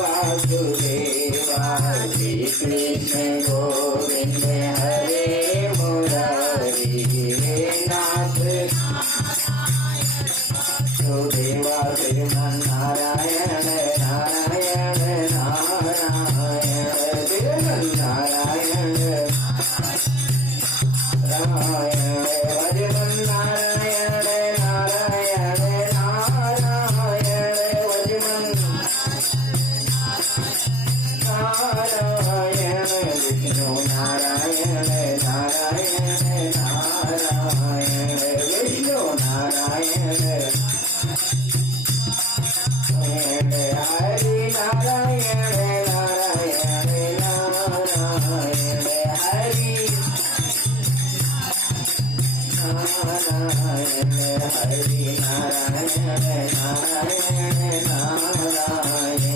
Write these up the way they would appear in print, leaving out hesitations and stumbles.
वासुदेवा श्री कृष्ण गोविंद हरे मुरारी हे नाथ वासुदेवा श्रीमन नारायण नारायण नारायण श्रीमन नारायण नारायण भजमन नारायण नारायण नारायण भजमन नारायण विष्णु नारायण नारायण नारायण विष्णु नारायण हरि नारायण नारायण नारायण हरि नारायण हरि नारायण नारायण नारायण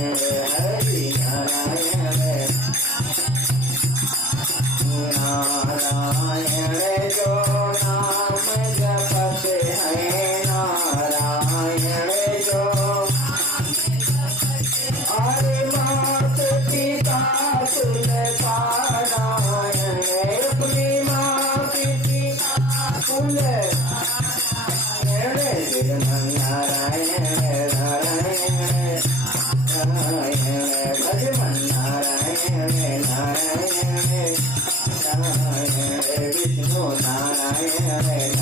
हरि नारायण नारायण जो नाम जपते हैं नारायण जो अरे मात पिता तुल पारायण अपनी मात पिता तुल नारायण नारायण नारायण भजमन नारायण नारायण नारायण विष्णु नारायण नारायण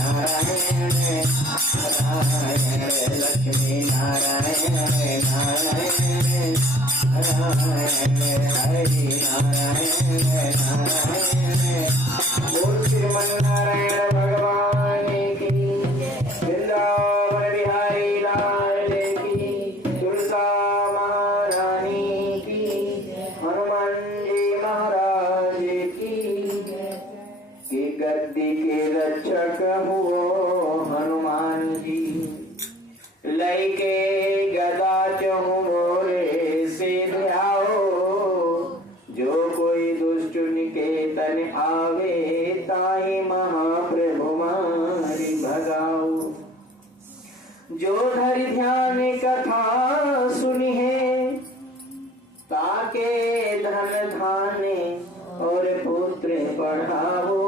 नारायण लक्ष्मी नारायण नारायण नारायण हरि नारायण नारायण बोल श्रीमन नारायण भगवान की वृंदावन बिहारी लाल की तुलसा महारानी की हनुमान जी महाराज की गद्दी के रक्षक हो हनुमान जी लैके गदा चहु मोरे से ध्याओ जो कोई दुष्ट निकेतन आवे ताहि महाप्रभु मारि भगाओ जो धरि ध्यान कथा सुनी है ताके धन धाने और पुत्र पढ़ाओ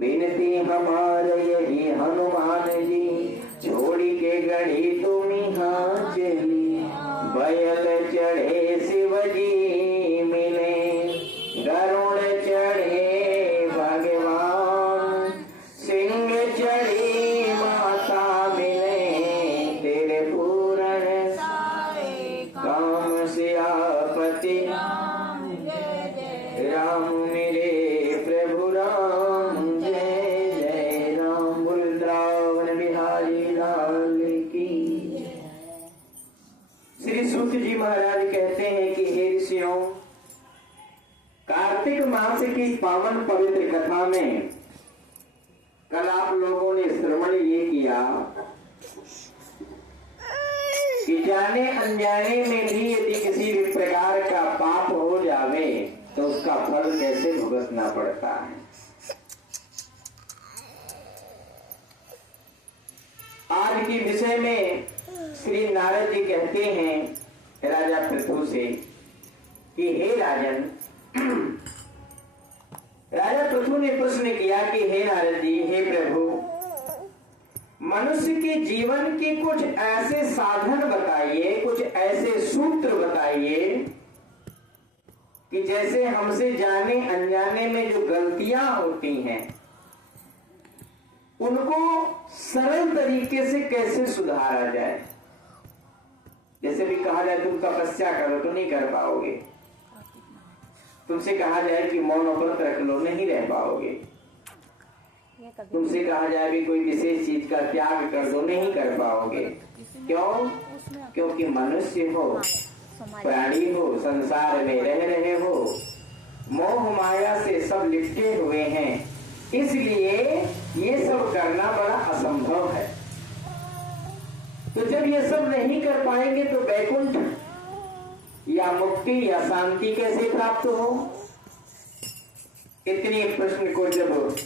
बिनती हमारे यही हनुमान जी छोड़ी के गढ़ी तुम यहाँ चली बैल चढ़े शिवजी मिले गरुड़ चढ़े भगवान सिंह चढ़ी माता मिले तेरे पूर्ण काम सियापति राम मेरे प्रभु राम जय जय राम वृंदावन बिहारी लाल की। श्री सूत जी महाराज कहते हैं कि हे ऋषियों कार्तिक मास की पावन पवित्र कथा में कल आप लोगों ने श्रवण ये किया कि जाने अनजाने में भी यदि किसी भी प्रकार का पाप हो जावे तो उसका फल कैसे भुगतना पड़ता है। आज के विषय में श्री नारद जी कहते हैं राजा पृथु से कि हे राजन राजा पृथु ने प्रश्न किया कि हे नारद जी हे प्रभु मनुष्य के जीवन के कुछ ऐसे साधन बताइए कुछ ऐसे सूत्र बताइए कि जैसे हमसे जाने अनजाने में जो गलतियां होती हैं उनको सरल तरीके से कैसे सुधारा जाए। जैसे भी कहा जाए तुम तपस्या करो तो नहीं कर पाओगे, तुमसे कहा जाए कि मौन व्रत रख लो नहीं रह पाओगे, तुमसे कहा जाए भी कोई विशेष चीज का त्याग कर दो नहीं कर पाओगे। क्यों? क्योंकि मनुष्य हो प्राणी हो संसार में रह रहे हो मोह माया से सब लिपटे हुए हैं, इसलिए ये सब करना बड़ा असंभव है। तो जब ये सब नहीं कर पाएंगे तो वैकुंठ या मुक्ति या शांति कैसे प्राप्त हो। इतने प्रश्न को जब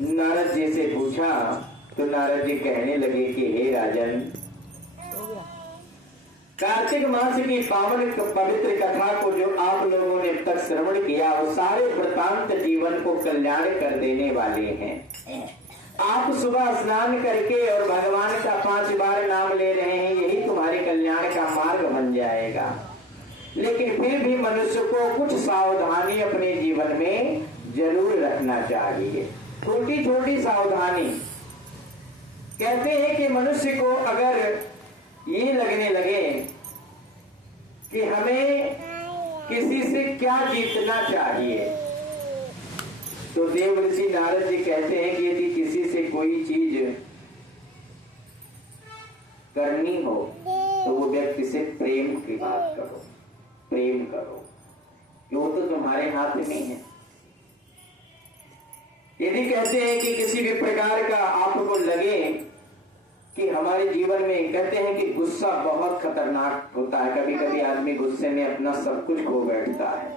नारद जी से पूछा तो नारद जी कहने लगे कि हे राजन कार्तिक मास की पावन पवित्र कथा को जो आप लोगों ने अब तक श्रवण किया, वो सारे वृतांत जीवन को कल्याण कर देने वाले हैं। आप सुबह स्नान करके और भगवान का 5 बार नाम ले रहे हैं, यही तुम्हारे कल्याण का मार्ग बन जाएगा। लेकिन फिर भी मनुष्य को कुछ सावधानी अपने जीवन में जरूर रखना चाहिए, छोटी छोटी सावधानी। कहते हैं कि मनुष्य को अगर ये लगने लगे कि हमें किसी से क्या जीतना चाहिए, तो देव ऋषि नारद जी कहते हैं कि यदि किसी से कोई चीज करनी हो तो वो व्यक्ति से प्रेम की बात करो, प्रेम करो, वो तो तुम्हारे हाथ में है। यदि कहते हैं कि किसी भी प्रकार का आपको लगे कि हमारे जीवन में, कहते हैं कि गुस्सा बहुत खतरनाक होता है, कभी कभी आदमी गुस्से में अपना सब कुछ खो बैठता है।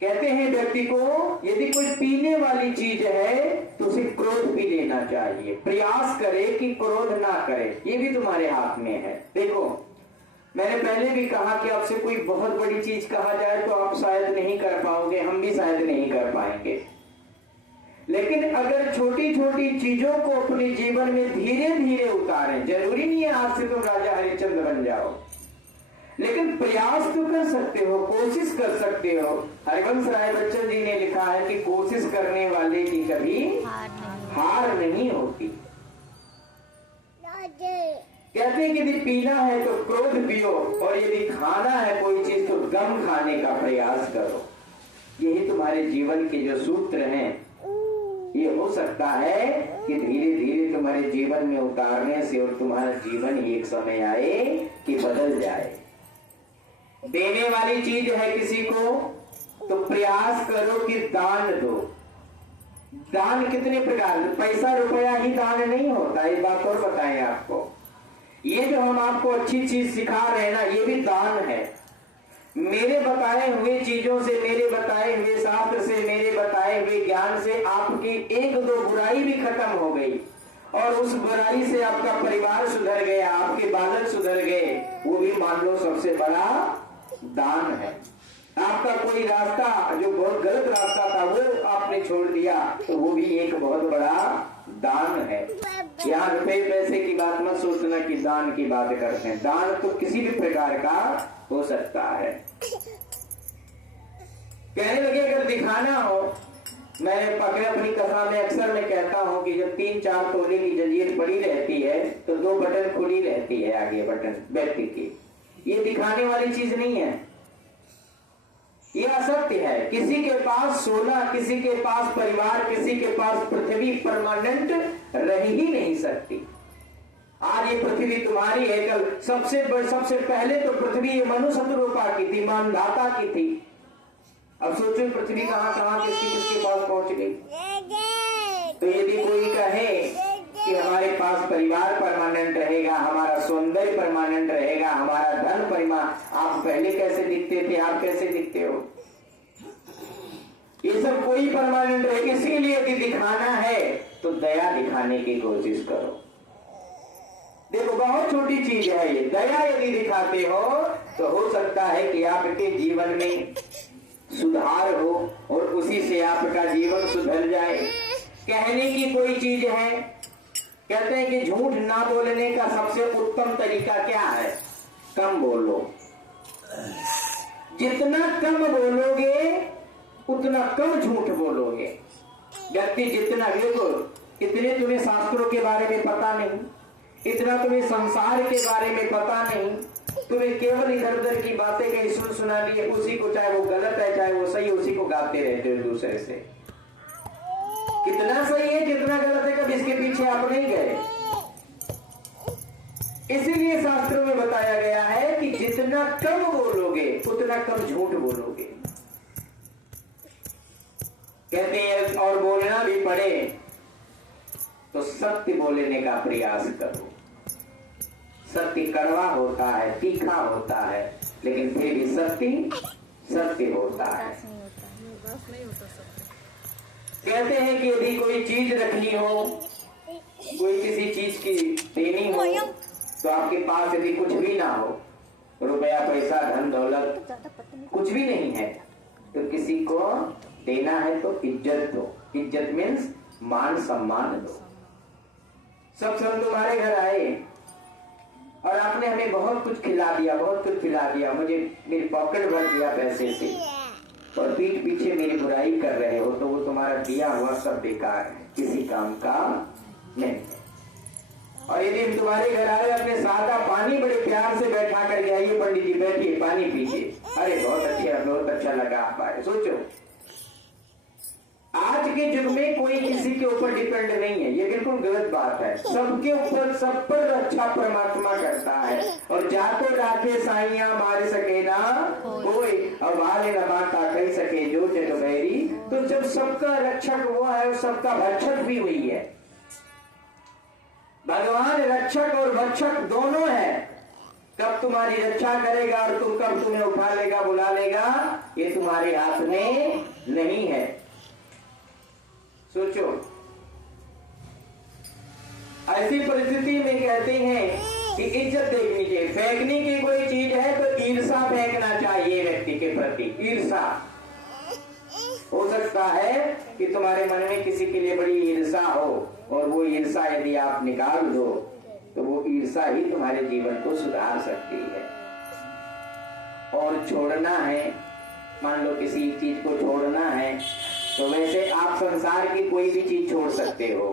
कहते हैं व्यक्ति को यदि कोई पीने वाली चीज है तो उसे क्रोध पी लेना चाहिए, प्रयास करे कि क्रोध ना करे, ये भी तुम्हारे हाथ में है। देखो मैंने पहले भी कहा कि आपसे कोई बहुत बड़ी चीज कहा जाए तो आप शायद नहीं कर पाओगे, हम भी शायद नहीं कर पाएंगे। लेकिन अगर छोटी छोटी चीजों को अपने जीवन में धीरे धीरे उतारें, जरूरी नहीं है आज से तुम राजा हरिश्चंद्र बन जाओ, लेकिन प्रयास तो कर सकते हो, कोशिश कर सकते हो। हरिवंश राय बच्चन जी ने लिखा है कि कोशिश करने वाले की कभी हार नहीं होती। कहते हैं कि यदि पीना है तो क्रोध पियो, और यदि खाना है कोई चीज तो गम खाने का प्रयास करो। यही तुम्हारे जीवन के जो सूत्र हैं, ये हो सकता है कि धीरे धीरे तुम्हारे जीवन में उतारने से और तुम्हारा जीवन ही एक समय आए कि बदल जाए। देने वाली चीज है किसी को तो प्रयास करो कि दान दो। दान कितने प्रकार, पैसा रुपया ही दान नहीं होता, ये बात और बताएं आपको। ये जो हम आपको अच्छी चीज सिखा रहे हैं ना, ये भी दान है। मेरे बताए हुए चीजों से, मेरे बताए हुए शास्त्र से, मेरे बताए हुए ज्ञान से आपकी 1-2 बुराई भी खत्म हो गई, और उस बुराई से आपका परिवार सुधर गया, आपके बालक सुधर गए, वो भी मान लो सबसे बड़ा दान है। आपका कोई रास्ता जो बहुत गलत रास्ता था वो आपने छोड़ दिया, तो वो भी एक बहुत बड़ा दान है। यहाँ रुपए पैसे की बात मत सोचना कि दान की बात करते हैं, दान तो किसी भी प्रकार का हो सकता है। कहने लगे अगर दिखाना हो, मैं पकड़े अपनी कथा में अक्सर मैं कहता हूं कि जब 3-4 तोले की जंजीर पड़ी रहती है तो 2 बटन खुली रहती है, आगे बटन व्यक्ति की। ये दिखाने वाली चीज नहीं है, ये असत्य है। किसी के पास सोना, किसी के पास परिवार, किसी के पास पृथ्वी परमानेंट रह ही नहीं सकती। आज ये पृथ्वी तुम्हारी है, कल सबसे पहले तो पृथ्वी ये मनुष्य रूपा की थी, मानधाता की थी। अब सोचो पृथ्वी कहां कहां किसके पास पहुंच गई। तो यदि कोई कहे कि हमारे पास परिवार परमानेंट रहेगा, हमारा सौंदर्य परमानेंट रहेगा, हमारा धन आप पहले कैसे दिखते थे, आप कैसे दिखते हो, ये सब कोई परमानेंट रहेगा। इसीलिए यदि दिखाना है तो दया दिखाने की कोशिश करो। देखो बहुत छोटी चीज है ये, दया यदि दिखाते हो तो हो सकता है कि आपके जीवन में सुधार हो और उसी से आपका जीवन सुधर जाए। कहने की कोई चीज है, कहते हैं कि झूठ ना बोलने का सबसे उत्तम तरीका क्या है, कम बोलो। जितना कम बोलोगे उतना कम झूठ बोलोगे। व्यक्ति जितना, देखो इतने तुम्हें शास्त्रों के बारे में पता नहीं, इतना तुम्हें संसार के बारे में पता नहीं, तुम्हें केवल इधर उधर की बातें कहीं सुना ली, उसी को, चाहे वो गलत है चाहे वो सही, उसी को गाते रहते हो दूसरे से। कितना सही है कितना गलत है कभी इसके पीछे आप नहीं गए। इसीलिए शास्त्रों में बताया गया है कि जितना कम बोलोगे उतना कम झूठ बोलोगे। कहते हैं और बोलना भी पड़े तो सत्य बोलने का प्रयास करो। सत्य कड़वा होता है, तीखा होता है, लेकिन फिर भी सत्य होता है। कहते हैं कि यदि कोई चीज रखनी हो, कोई किसी चीज की देनी हो, तो आपके पास यदि कुछ भी ना हो, रुपया पैसा धन दौलत कुछ भी नहीं है, तो किसी को देना है तो इज्जत दो। इज्जत मीन्स मान सम्मान दो। सब संत तुम्हारे घर आए और आपने हमें बहुत कुछ खिला दिया, बहुत कुछ खिला दिया, मुझे मेरी पॉकेट भर दिया पैसे से, और पीठ पीछे मेरी बुराई कर रहे हो, तो वो तुम्हारा दिया हुआ सब बेकार है, किसी काम का नहीं है। और यदि हम तुम्हारे घर आए, अपने सादा पानी बड़े प्यार से बैठा करके आइए, पंडित जी बैठिए पानी पीजिए, अरे बहुत अच्छा लगा आप आए। सोचो आज के युग में कोई किसी के ऊपर डिपेंड नहीं है, ये बिल्कुल गलत बात है। सबके ऊपर, सब पर रक्षा परमात्मा करता है। और जाको राखे साइया मार सके ना कोई, और वाले न बाता कह सके जो जग बैरी। तो जब सबका रक्षक वो है, सबका भक्षक भी वही है। भगवान रक्षक और भक्षक दोनों है। कब तुम्हारी रक्षा करेगा और तुम कब तुम्हें उठा लेगा, बुला लेगा, ये तुम्हारे हाथ में नहीं है। सोचो ऐसी परिस्थिति में कहते हैं कि इज्जत देखनी चाहिए। फेंकने की कोई चीज है तो ईर्षा फेंकना चाहिए व्यक्ति के प्रति। ईर्षा हो सकता है कि तुम्हारे मन में किसी के लिए बड़ी ईर्षा हो, और वो ईर्षा यदि आप निकाल दो तो वो ईर्षा ही तुम्हारे जीवन को सुधार सकती है। और छोड़ना है, मान लो किसी चीज को छोड़ना है, तो वैसे आप संसार की कोई भी चीज छोड़ सकते हो,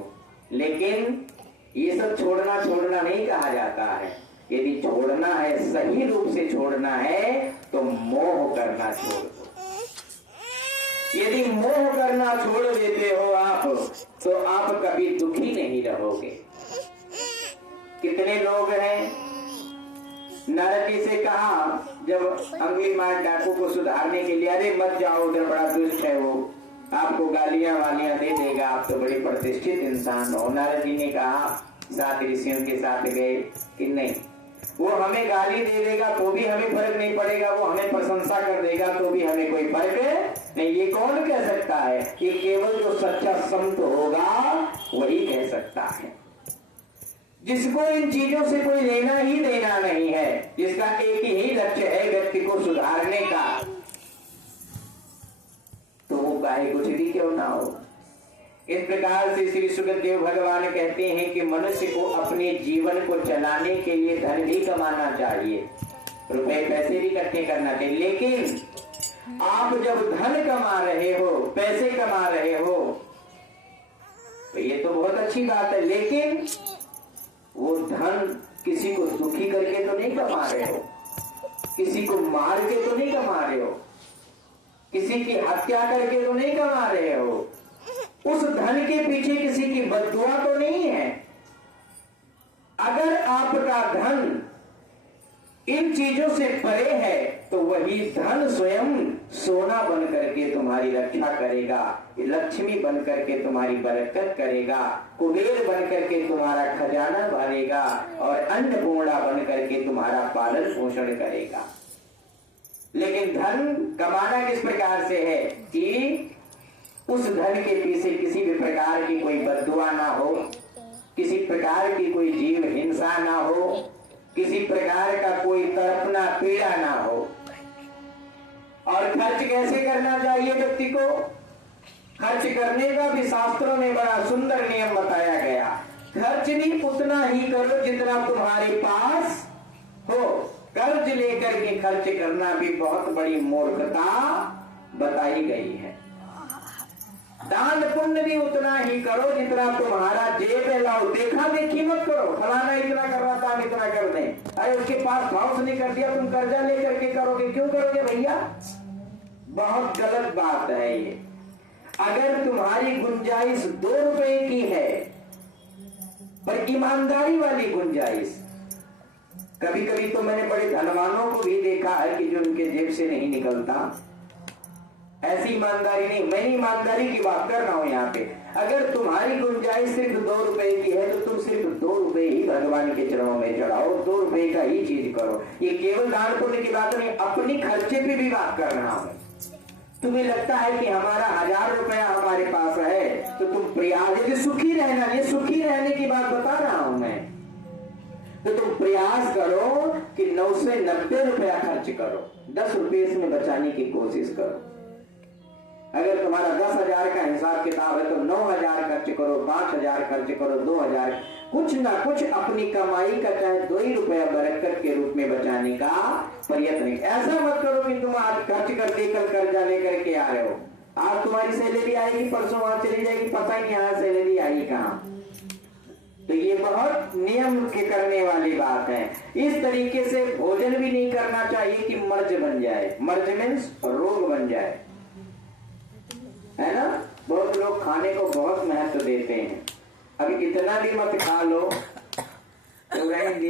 लेकिन ये सब छोड़ना नहीं कहा जाता है। यदि छोड़ना है, सही रूप से छोड़ना है, तो मोह करना छोड़ दो। यदि मोह करना छोड़ देते हो आप, तो आप कभी दुखी नहीं रहोगे। कितने लोग हैं, नारद जी से कहा जब अंगुलीमाल डाकू को सुधारने के लिए, अरे मत जाओ उधर, बड़ा दुष्ट है वो, आपको गालियां वालियां दे देगा, आप तो बड़े प्रतिष्ठित इंसान हो। नारद जी ने कहा, 7 ऋषियों के साथ गए कि नहीं, वो हमें गाली दे देगा तो भी हमें फर्क नहीं पड़ेगा, वो हमें प्रशंसा कर देगा तो भी हमें कोई फर्क नहीं। ये कौन कह सकता है? कि केवल जो सच्चा संत होगा वही कह सकता है, जिसको इन चीजों से कोई लेना ही देना नहीं है, जिसका एक ही लक्ष्य है व्यक्ति को सुधारने का, तो वो चाहे कुछ भी क्यों ना हो। इस प्रकार से श्री सुखदेव भगवान कहते हैं कि मनुष्य को अपने जीवन को चलाने के लिए धन भी कमाना चाहिए, रुपए पैसे भी इकट्ठे करना चाहिए, लेकिन आप जब धन कमा रहे हो, पैसे कमा रहे हो, तो ये तो बहुत अच्छी बात है, लेकिन वो धन किसी को दुखी करके तो नहीं कमा रहे हो, किसी को मार के तो नहीं कमा रहे हो, किसी की हत्या करके तो नहीं कमा रहे हो, उस धन के पीछे किसी की बददुआ तो नहीं है। अगर आपका धन इन चीजों से परे है, तो वही धन स्वयं सोना बन करके तुम्हारी रक्षा करेगा, लक्ष्मी बन करके तुम्हारी बरकत करेगा, कुबेर बन करके तुम्हारा खजाना भरेगा, और अन्नपूर्णा बन करके तुम्हारा पालन पोषण करेगा। लेकिन धन कमाना किस प्रकार से है कि उस धन के पीछे किसी भी प्रकार की कोई बद्दुआ ना हो, किसी प्रकार की कोई जीव हिंसा ना हो, किसी प्रकार का कोई तड़पना पीड़ा ना हो। और खर्च कैसे करना चाहिए व्यक्ति को? खर्च करने का भी शास्त्रों में बड़ा सुंदर नियम बताया गया। खर्च भी उतना ही करो जितना तुम्हारे पास हो। कर्ज लेकर के खर्च करना भी बहुत बड़ी मूर्खता बताई गई है। दान पुण्य भी उतना ही करो जितना तुम्हारा जेब में लाओ। देखा देखी मत करो, फलाना इतना कर रहा था हम इतना कर दें, अरे उसके पास भाव नहीं कर दिया, तुम कर्जा लेकर के करोगे, क्यों करोगे भैया? बहुत गलत बात है ये। अगर तुम्हारी गुंजाइश 2 रुपए की है, पर ईमानदारी वाली गुंजाइश, कभी कभी तो मैंने बड़े धनवानों को भी देखा है कि जो उनके जेब से नहीं निकलता, ऐसी ईमानदारी नहीं। मैं ईमानदारी की बात कर रहा हूं यहाँ पे। अगर तुम्हारी गुंजाइश सिर्फ 2 रुपए की है, तो तुम सिर्फ 2 रुपए ही भगवान के चरणों में चढ़ाओ, 2 रुपए का ही चीज करो। ये केवल दान पुण्य की बात नहीं, अपनी खर्चे पे भी बात कर रहा हूं। तुम्हें लगता है कि हमारा 1000 रुपया हमारे पास है तो तुम प्रयास, यदि सुखी रहना, ये सुखी रहने की बात बता रहा हूं मैं। तो तुम प्रयास करो कि 9 से 90 रुपया खर्च करो, 10 रुपये इसमें बचाने की कोशिश करो। अगर तुम्हारा 10,000 का हिसाब किताब है तो 9,000 खर्च करो, 5,000 खर्च करो, 2,000, कुछ ना कुछ अपनी कमाई का चाहे 2 ही रुपया बरकत के रूप में बचाने का प्रयत्न। ऐसा मत करो कि तुम आज खर्च कर देकर कर्जा लेकर के आ रहे हो, आज तुम्हारी सैलरी आएगी, परसों वहां चली जाएगी, पता ही नहीं यहाँ सैलरी आई कहाँ। तो ये बहुत नियम के करने वाली बात है। इस तरीके से भोजन भी नहीं करना चाहिए कि मर्ज बन जाए, मर्ज मीन्स रोग बन जाए, है ना। बहुत लोग खाने को बहुत महत्व देते हैं, अभी इतना भी मत खा लो तो रहेंगे।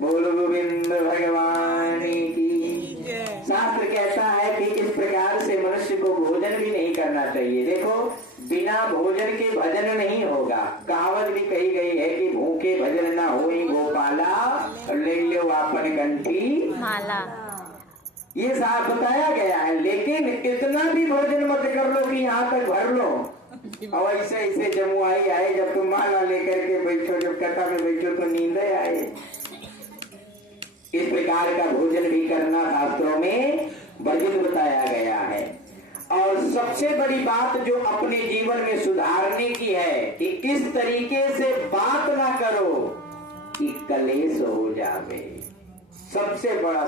बोलो गोविंद भगवान की। शास्त्र कहता है कि इस प्रकार से मनुष्य को भोजन भी नहीं करना चाहिए। देखो, बिना भोजन के भजन नहीं होगा। कहावत भी कही गई है कि भूखे भजन ना होई गोपाला, ले लो आपन कंठी माला। ये साफ बताया गया है। लेकिन इतना भी भोजन मत कर लो कि यहाँ तक भर लो और ऐसे ऐसे जमुआई आए, जब तुम माला लेकर के बैठो, जब कथा में बैठो तो नींद आए। इस प्रकार का भोजन भी करना शास्त्रों में वर्जित बताया गया है। और सबसे बड़ी बात जो अपने जीवन में सुधारने की है कि इस तरीके से बात ना करो कि कलेश हो जावे। सबसे बड़ा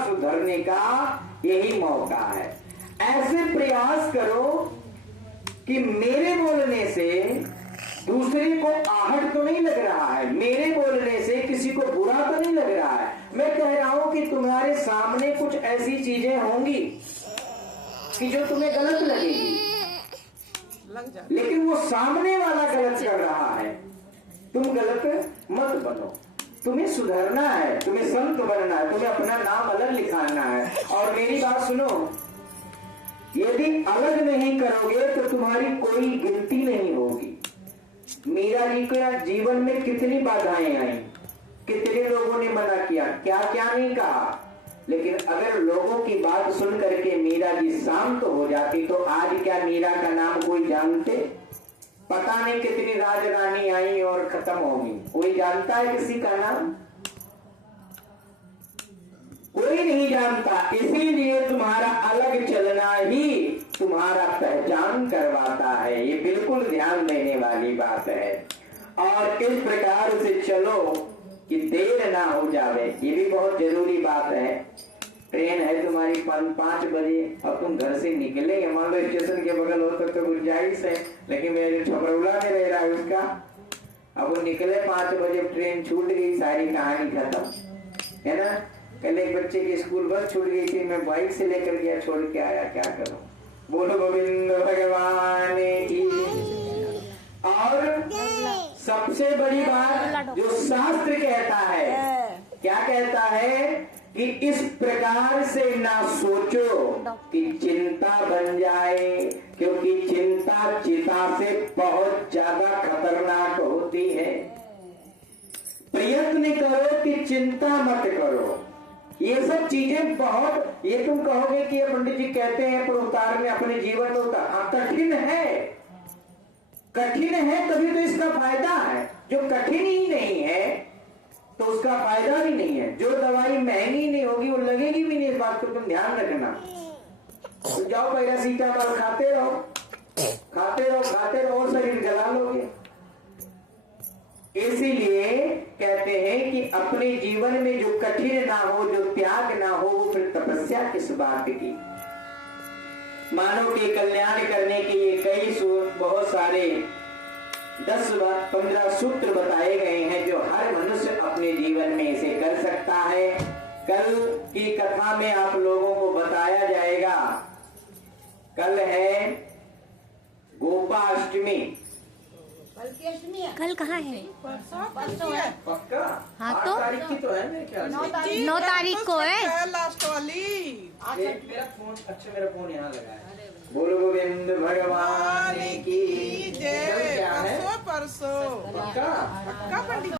सुधरने का यही मौका है। ऐसे प्रयास करो कि मेरे बोलने से दूसरे को आहट तो नहीं लग रहा है, मेरे बोलने से किसी को बुरा तो नहीं लग रहा है। मैं कह रहा हूं कि तुम्हारे सामने कुछ ऐसी चीजें होंगी कि जो तुम्हें गलत लगेगी, लेकिन वो सामने वाला गलत कर रहा है, तुम गलत मत बनो। तुम्हें सुधरना है, तुम्हें संत बनना है, तुम्हें अपना नाम अलग लिखाना है। और मेरी बात सुनो, यदि अलग नहीं करोगे तो तुम्हारी कोई गिनती नहीं होगी। मीरा जी के जीवन में कितनी बाधाएं आई, कितने लोगों ने मना किया, क्या क्या नहीं कहा, लेकिन अगर लोगों की बात सुन करके मीरा जी शांत हो जाती तो आज क्या मीरा का नाम कोई जानते? पता नहीं कितनी राजरानी आई और खत्म होगी। कोई जानता है किसी का नाम? कोई नहीं जानता। इसीलिए तुम्हारा अलग चलना ही तुम्हारा पहचान करवाता है। ये बिल्कुल ध्यान देने वाली बात है। और इस प्रकार से चलो कि देर ना हो जावे, ये भी बहुत जरूरी बात है। ट्रेन है तुम्हारी 5 बजे और तुम घर से निकले, मान लो स्टेशन के बगल हो तो गुंजाइश है, लेकिन मेरे छपरौला में रह रहा है उसका, अब वो निकले 5 बजे, ट्रेन छूट गई, सारी कहानी खत्म, है ना। कल एक बच्चे की स्कूल बस छूट गई थी, मैं बाइक से लेकर गया, छोड़ के आया, क्या करूं। बोलो गोविंद भगवान की। और सबसे बड़ी बात जो शास्त्र कहता है, क्या कहता है कि इस प्रकार से ना सोचो कि चिंता बन जाए, क्योंकि चिंता चिता से बहुत ज्यादा खतरनाक होती है। प्रयत्न करो कि चिंता मत करो। ये सब चीजें बहुत, ये तुम कहोगे कि ये पंडित जी कहते हैं पर उतारने अपने जीवन में उतार, कठिन है, कठिन है तभी तो इसका फायदा है। जो कठिन ही नहीं है तो उसका फायदा भी नहीं है। जो दवाई महंगी नहीं होगी वो लगेगी भी नहीं, इस बात को तुम ध्यान रखना। तो जाओ पैरासीटामोल खाते रहो, खाते रहो, खाते रहो और शरीर गला लोगे। इसीलिए कहते हैं कि अपने जीवन में जो कठिन ना हो, जो त्याग ना हो, वो फिर तपस्या किस बात की। मानव के कल्याण करने के लिए कई बहुत सारे 10-15 सूत्र बताए गए हैं जो हर मनुष्य अपने जीवन में इसे कर सकता है। कल की कथा में आप लोगों को बताया जाएगा। कल है गोपाष्टमी। कल कहाँ है? परसों है पक्का? हाँ 8 तो तारीख की तो है मेरे ख्याल से। 9 तारीख को है लास्ट वाली। मेरा फोन, अच्छा मेरा फोन यहाँ लगा है। बोलो गोविंद भगवान की जय। परसों पक्का? पक्का पंडित।